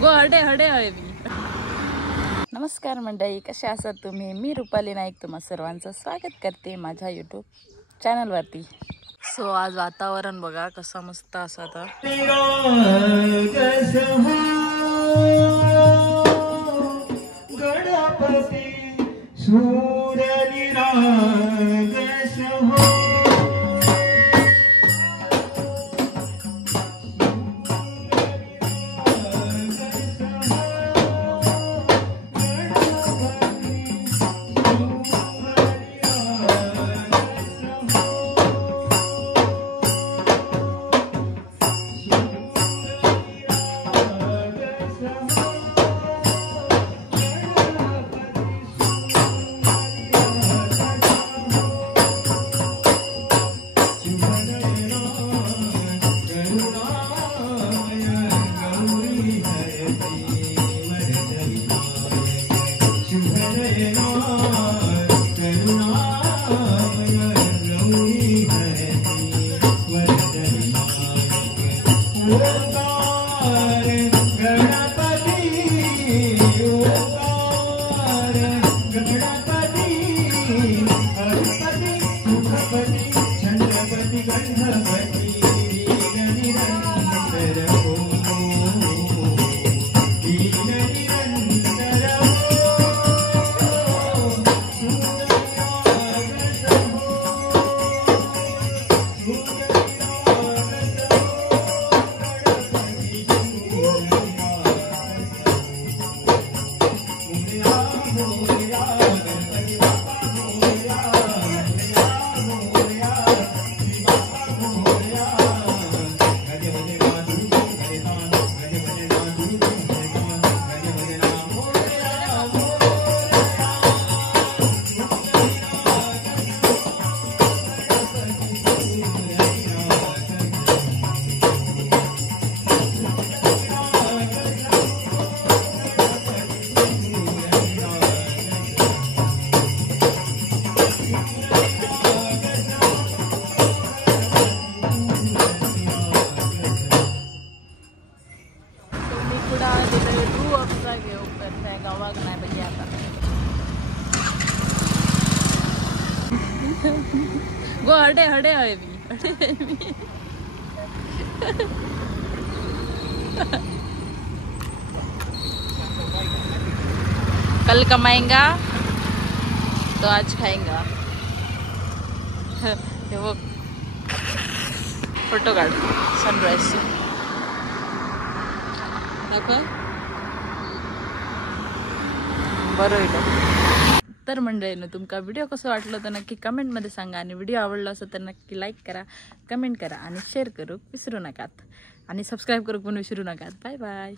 गो हडे हडे हवे मी। नमस्कार मंडळी, कसे आहात तुम्ही? मी रुपाली नाईक तुम्हा सर्वांचं स्वागत करते माझ्या यूट्यूब चॅनलवरती। सो आज वातावरण बघा कसं मस्त असं आता गो हडे हडे हवे मी कल कमाएगा तो आज खाएगा। हे बघ फोटो काढ सनराइज बरं। तर मंडळींनो, तुमका व्हिडिओ कसं वाटलं तर नक्की कमेंटमध्ये सांगा आणि व्हिडिओ आवडला असेल तर नक्की लाईक करा, कमेंट करा आणि शेअर करू विसरू नका आणि सबस्क्राईब करू पण विसरू नका। Bye bye.